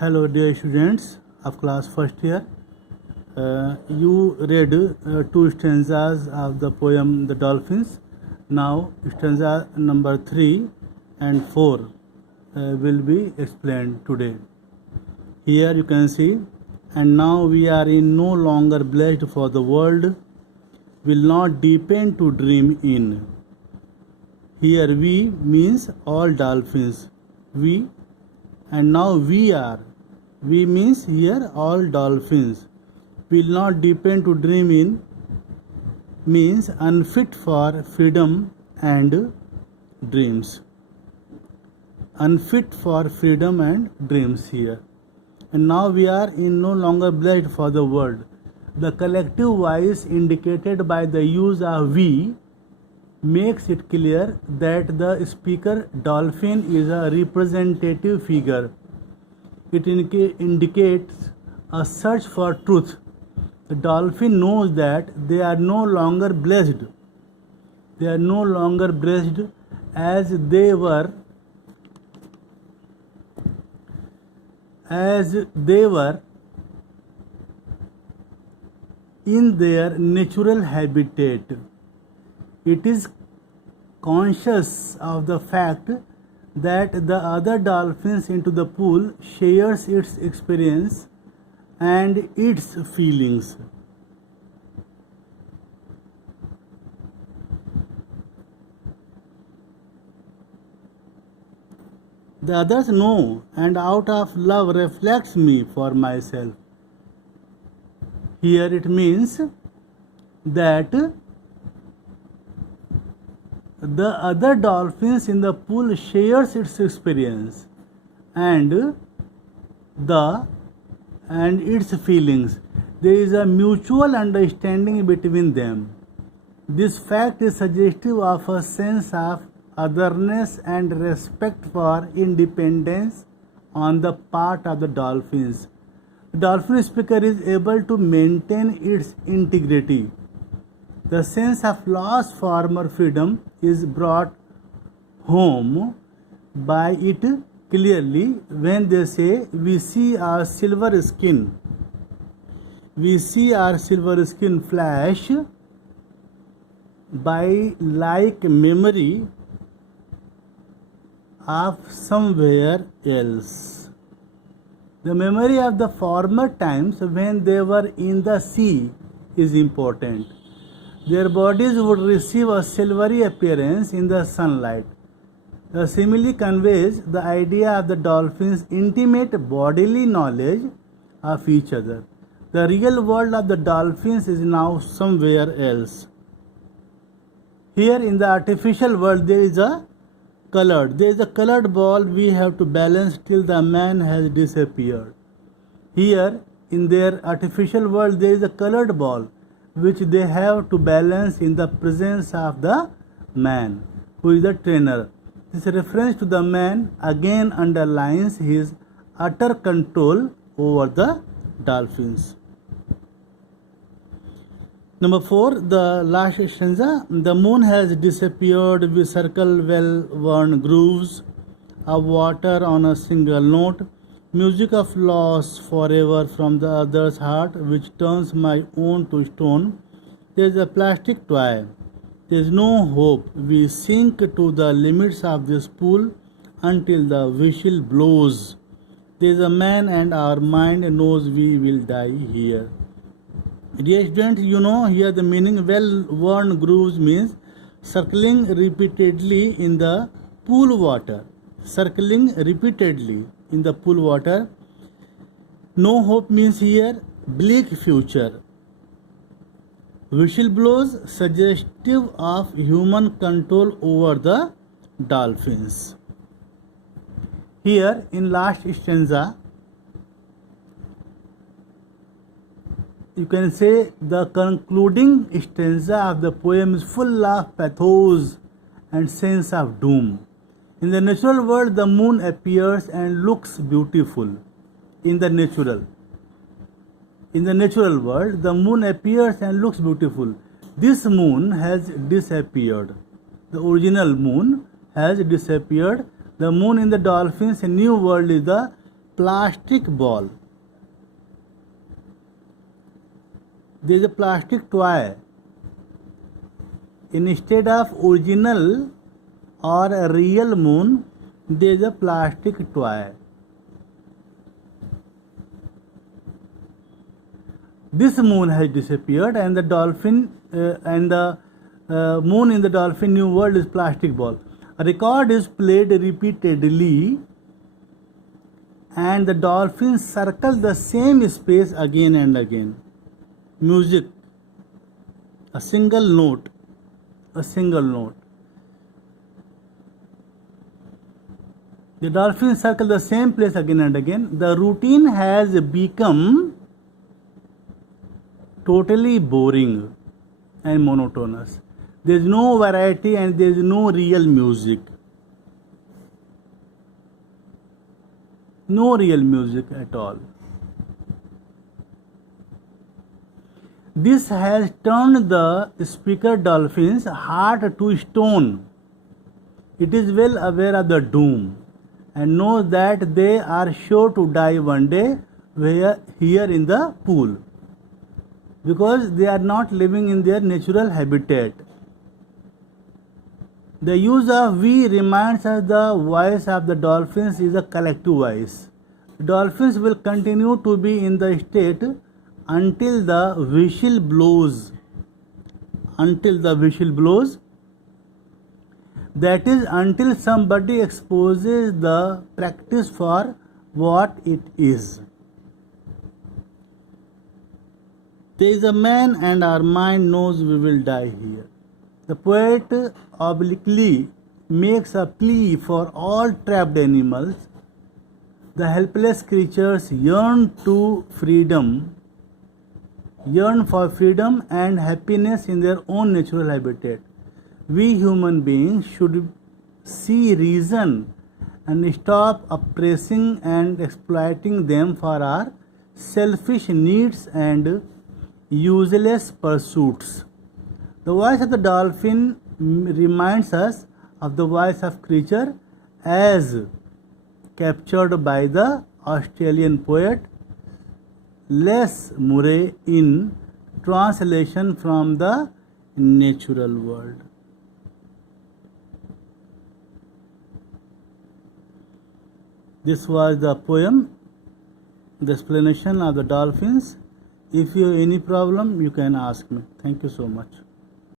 Hello, dear students of class first year. You read two stanzas of the poem The Dolphins. Now, stanza number 3 and 4 will be explained today. Here you can see, and now we are in no longer blessed, for the world will not deepen to dream in. Here we means all dolphins. We, and now we are. We means here all dolphins. Will not depend to dream in means unfit for freedom and dreams. Unfit for freedom and dreams here. And now we are in no longer blessed for the world. The collective voice indicated by the use of we makes it clear that the speaker dolphin is a representative figure. It indicates a search for truth. The dolphin knows that they are no longer blessed. They are no longer blessed as they were in their natural habitat. It is conscious of the fact that the other dolphins into the pool shares its experience and its feelings. The others know, and out of love reflects me for myself. Here it means that the other dolphins in the pool shares its experience and its feelings. There is a mutual understanding between them. This fact is suggestive of a sense of otherness and respect for independence on the part of the dolphins. The dolphin speaker is able to maintain its integrity. The sense of lost former freedom is brought home by it clearly when they say, we see our silver skin. We see our silver skin flash by like memory of somewhere else. The memory of the former times when they were in the sea is important. Their bodies would receive a silvery appearance in the sunlight. The simile conveys the idea of the dolphins' intimate bodily knowledge of each other. The real world of the dolphins is now somewhere else. Here in the artificial world there is a colored ball we have to balance till the man has disappeared. Here in their artificial world there is a colored ball which they have to balance in the presence of the man who is the trainer. This reference to the man again underlines his utter control over the dolphins. Number 4, the last stanza. The moon has disappeared. We circle well-worn grooves of water on a single note. Music of loss forever from the other's heart, which turns my own to stone. There is a plastic toy. There is no hope. We sink to the limits of this pool until the whistle blows. There is a man, and our mind knows we will die here. Dear students, you know here the meaning. Well-worn grooves means circling repeatedly in the pool water. Circling repeatedly in the pool water. No hope means here bleak future. Whistle blows suggestive of human control over the dolphins. Here in last stanza you can say the concluding stanza of the poem is full of pathos and sense of doom. In the natural world, the moon appears and looks beautiful. In the natural world, the moon appears and looks beautiful. This moon has disappeared. The original moon has disappeared. The moon in the dolphins' new world is the plastic ball. There is a plastic toy. Instead of original or a real moon, there is a plastic toy. This moon has disappeared, and the dolphin and the moon in the dolphin new world is plastic ball. A record is played repeatedly, and the dolphins circle the same space again and again. Music, a single note, a single note. The dolphins circle the same place again and again. The routine has become totally boring and monotonous. There is no variety and there is no real music. No real music at all. This has turned the speaker dolphin's heart to stone. It is well aware of the doom and knows that they are sure to die one day here in the pool, because they are not living in their natural habitat. The use of we reminds us the voice of the dolphins is a collective voice. Dolphins will continue to be in the state until the whistle blows. Until the whistle blows. That is, until somebody exposes the practice for what it is. There is a man, and our mind knows we will die here. The poet obliquely makes a plea for all trapped animals. The helpless creatures yearn for freedom and happiness in their own natural habitat. We human beings should see reason and stop oppressing and exploiting them for our selfish needs and useless pursuits. The voice of the dolphin reminds us of the voice of creature as captured by the Australian poet Les Murray in translation from the natural world. This was the poem, the explanation of the dolphins. If you have any problem, you can ask me. Thank you so much.